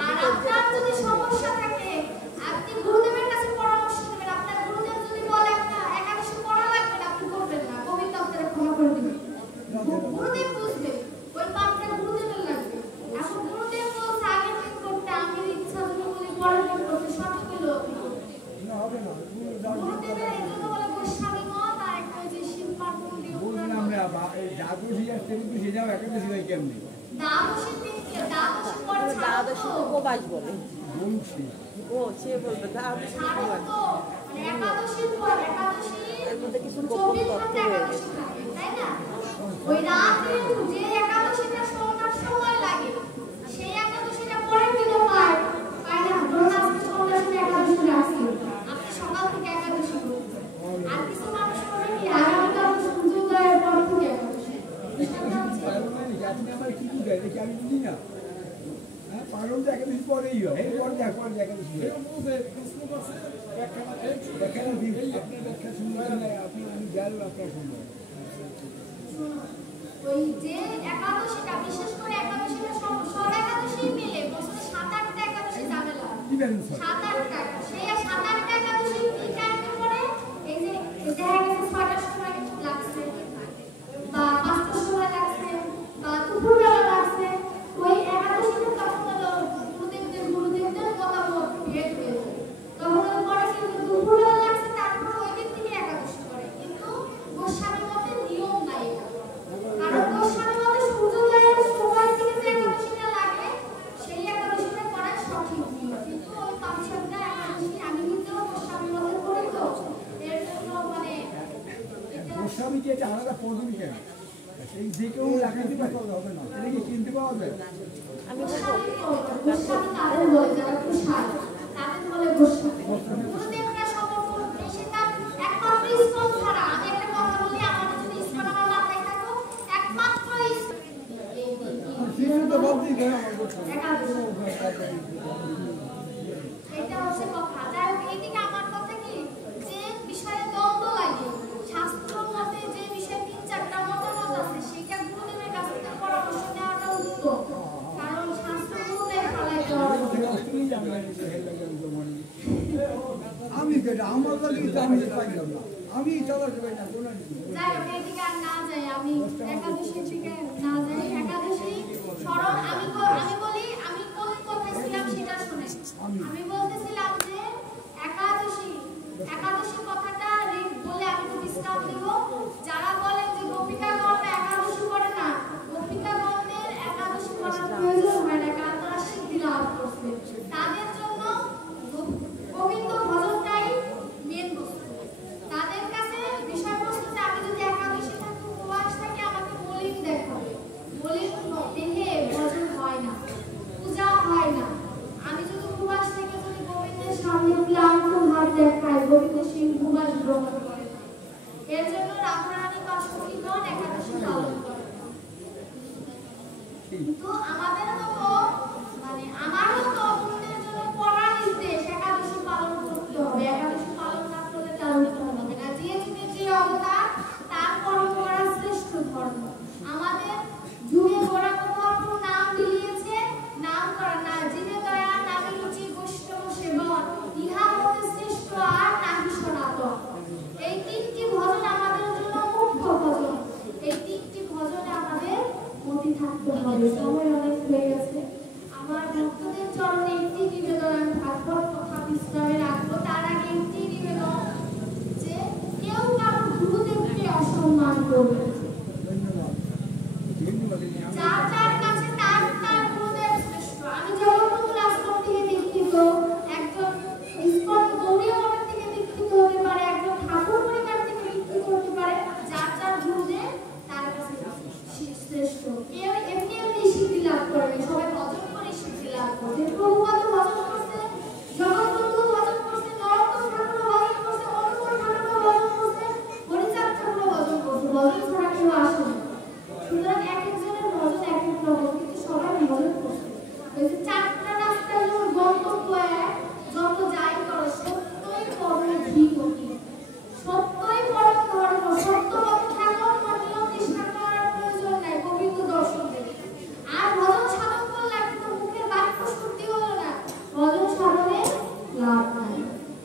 আর আপনার যদি সমস্যা থাকে আপনি গুরুদেবের কাছে পরামর্শ নেবেন, আপনার একাদশী ভাই কেমনি দ্বাদশী তো প্রবাস বলে ও সে বলবে দ্বাদশী এর মধ্যে কিছু গোপন তথ্য রয়ে গেছে ওই রাতে যে একাদশীটা শোনার সময় লাগে সেই একাদশীটা পরে দিতে পায় না ধরুন আপনি সন্ধ্যার সময় একাদশী রাখছেন আপনি সকাল থেকে একাদশী করছেন আর কিছু মানুষ করে কি আগামীকাল সূর্যোদয়ের পর থেকে একাদশী আপনি আমার কি কি দেয় দেখি আমি বুঝি না হ্যাঁ পালন তো একাদশী পরেই হয় এরপর পরে একাদশী ব্যাখ্যা আপনার ব্যাখ্যা শুনবেন না আপনি আমি জানল আপনার শুনবেন ওই যে একাদশীটা বিশেষ করে একাদশীটা সব একাদশী মিলে বছরে 7-8টা একাদশী ঝামেলা 7-8টা সেই 7-8টা একাদশী কি টাইমে পড়ে এই যে দেখা গেছে 6টার সময় লাগছে বা 5টার সময় লাগছে বা দুপুরবেলা লাগছে ওই একাদশীতে তখন হলো গুরুদেবদের মতামত ভেদ হয়ে যায় তখন পরে কিন্তু দুপুরবেলা লাগছে তারপর ওই দিন থেকে একাদশী করে কিন্তু গোস্বামী মতে নিয়ম নাই কারণ গোস্বামী মতে সূর্যোদয়ের সময় থেকে যে একাদশীটা লাগে সেই একাদশীটা করা সঠিক নিয়ম কিন্তু ওই 5-7টা একাদশী আমি নিজেও গোস্বামী মতে করি তো এর জন্য মানে গোস্বামী কি এটা আলাদা পদ্ধতি কেন এই যে কেউ লাগাইতে পারে হবে না এটা কি কিনতে পাওয়া যায় আমি গোস্বামী তাদের বলে যারা কুশাল তাদের বলে গোস্বামী গুরুদেবরা সমর্থন সেটা একমাত্র ইসকন ছাড়া আমি একটা কথা বলি আমাদের যদি ইসকন আমার মাথায় থাকো একমাত্র শিশু তো বলতেই দেয় আমার গোস্বামী এটা হচ্ছে কথা যাই হোক এইদিকে আমার কথা কি যে বিষয়ে দ্বন্দ্ব লাগে শাস্ত্র মতে যে বিষয়ে 3-4টা মতামত আছে সেটা গুরুদেবের কাছ থেকে পরামর্শ নেওয়াটা উত্তম কারণ শাস্ত্র মতে ফলাই আমি যেটা আমার কাছে আমি পাইলাম না আমি চালাতে পারি না কোনো যাই হোক এইদিকে আর না যাই আমি একাদশীর দিকে না যাই একাদশী স্মরণ আমি বলি আমি কোন কথায় ছিলাম সেটা শুনে আমি বলতেছিলাম যে একাদশী কথাটা বলে আমি তো বিশ্রাম দেব যারা বলেন যে গোপিকাগণরা একাদশী করে না গোপিকাগণদের একাদশী করার প্রয়োজন হয় না কারণ তারা সিদ্ধি লাভ করছে তাদের জন্য গোবিন্দ ভজনটাই মেন বস্তু তাদের কাছে বিষয়বস্তুতে আমি যদি একাদশী থাকি উপবাস থাকি আমাকে মলিন দেখাবে মলিন দেহে ভজন হয় না পূজা হয় না আমি যদি উপবাস থেকে যদি গোবিন্দের সামনে ক্লান্ত ভাব দেখাই গোবিন্দ সেই উপবাস গ্রহণ করে না এর জন্য রামরানী পাশবিগণ একাদশী পালন করে কিন্তু আমাদের মতো মানে আমার মতো অবুদের জন্য পড়া নির্দেশ একাদশী পালন করতে হবে একাদশী পালন না করলে তার উত্তম হবে না যে যুগে যে অবতার তার পরম্পরা শ্রেষ্ঠ ধর্ম আমাদের যুগে গোড়া কোথাও নাম দিয়েছে নাম করা না জিনে দয়া নামে রুচি বৈষ্ণব সেবন ইহা হতে শ্রেষ্ঠ আর নাহি সনাতন এই 3টি ভজন আমাদের জন্য মুখ্য ভজন এই 3টি ভজনে আমাদের মতি থাকতে হবে সময় অনেক হয়ে গেছে আমার ভক্তদের চরণে একটি নিবেদন আমি ভাগবত কথা বিশ্রামে রাখবো তার আগে একটি নিবেদন যে কেউ কারো গুরুদেবকে অসম্মান করবে যার যার কাছে তার গুরুদেব শ্রেষ্ঠ আমি জগৎগুরু আশ্রম থেকে দীক্ষিত একজন ইসকন গৌড়ীয় মঠ থেকে দীক্ষিত হতে পারে একজন ঠাকুর পরিবার থেকে দীক্ষিত হতে পারে যার যার গুরুদেব তার কাছে শ্রেষ্ঠ কেউ এমনি সিদ্ধি লাভ করেনি সবাই ভজন করে সিদ্ধি লাভ করছে প্রভুপাদ ভজন করছে জগৎবন্ধু ভজন করছে নরোত্তম ঠাকুর ভজন করছে অনুকূল ঠাকুর ভজন করছে হরিচাঁদ ঠাকুর ভজন করছে ভজন ছাড়া কেউ আসে না সুতরাং এক একজনের ভজন এক এক রকম কিন্তু সবাই ভজন করছে ওই যে 4টা রাস্তার গন্তব্য এক যত যাই করো সত্যই পরম ধীমতি সত্যই পরম ধর্ম সত্যমত ঠাকুর মন্দির তৃষ্ণা করার প্রয়োজন নাই গোবিন্দ দর্শন দেবে আর ভজন সাধন করলে কিন্তু মুখের বাক্য শুদ্ধি হলো না ভজন সাধনে লাভ নাই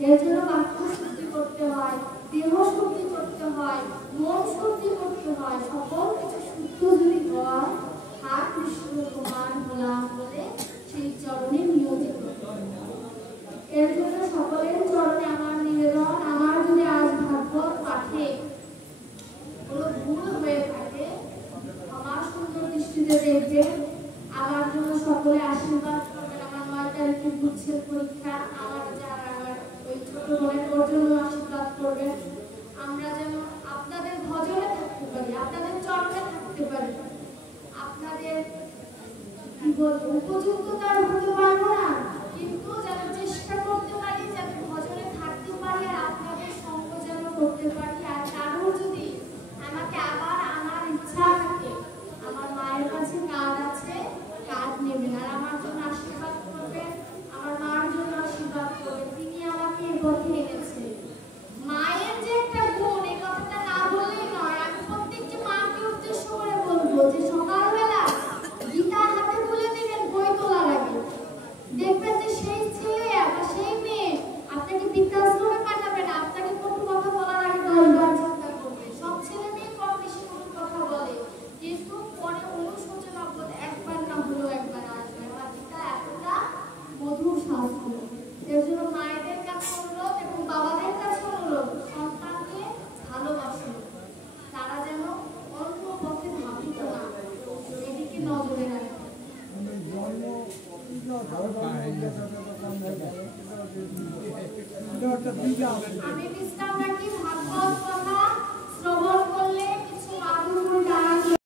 এর জন্য বাক্য শুদ্ধি করতে হয় দেহ শুদ্ধি করতে হয় মন শুদ্ধি করতে হয় সকল কিছু শুদ্ধ যদি হয় হা কৃষ্ণ কুমার হলাম বলে সেই চরণে নিয়োজিত এর জন্য সকলের চরণে আমার নিবেদন আমার যদি আজ ভাগবত পাঠে কোনো ভুল হয়ে থাকে আমার সুন্দর বোনের ওর জন্য আশীর্বাদ করবেন। আমরা যেন আপনাদের ভজনে থাকতে পারি, আপনাদের চরণে থাকতে পারি। আপনাদের কি বলবো, উপযুক্ত তার হতে পারবো না, কিন্তু যেন চেষ্টা করতে পারি, যেন ভজনে থাকতে পারি আর আপনাদের সঙ্গ যেন করতে পারি। আর কারোর যদি আমাকে আবার আমার ইচ্ছা থাকে, আমার মায়ের কাছে কার্ড আছে, কার্ড নেবেন আর আমার জন্য আশীর্বাদ করবেন, আমার মার জন্য আশীর্বাদ করবেন। তিনি আমাকে এই পথে এনেছে। মায়ের যে একটা গুণ, এই কথাটা না বললেই নয়। আমি প্রত্যেকটি মাকে উদ্দেশ্য করে বলবো যে সকালবেলা গীতা হাতে তুলে দিবেন বই তোলার আগে, দেখবেন যে সেই ছেলে বা সেই মেয়ে আপনাকে বৃদ্ধাশ্রমে পাঠাবে না, আপনাকে কটু কথা বলার আগে 10 বার চিন্তা করবে। সব ছেলে মেয়ে কম বেশি কটু কথা বলে, কিন্তু পরে অনুশোচনা বোধ একবার না হলেও একবার আসবে। আমার গীতা এতটা মধুর শাস্ত্র। এর জন্য মায়েদের কাছে অনুরোধ এবং বাবাদের কাছে অনুরোধ, সন্তানকে ভালোবাসুন, তারা যেন অন্য পথে ধাবিত না, এদিকে নজরে রাখে। আমি বিশ্রাম রাখি, ভাগবত কথা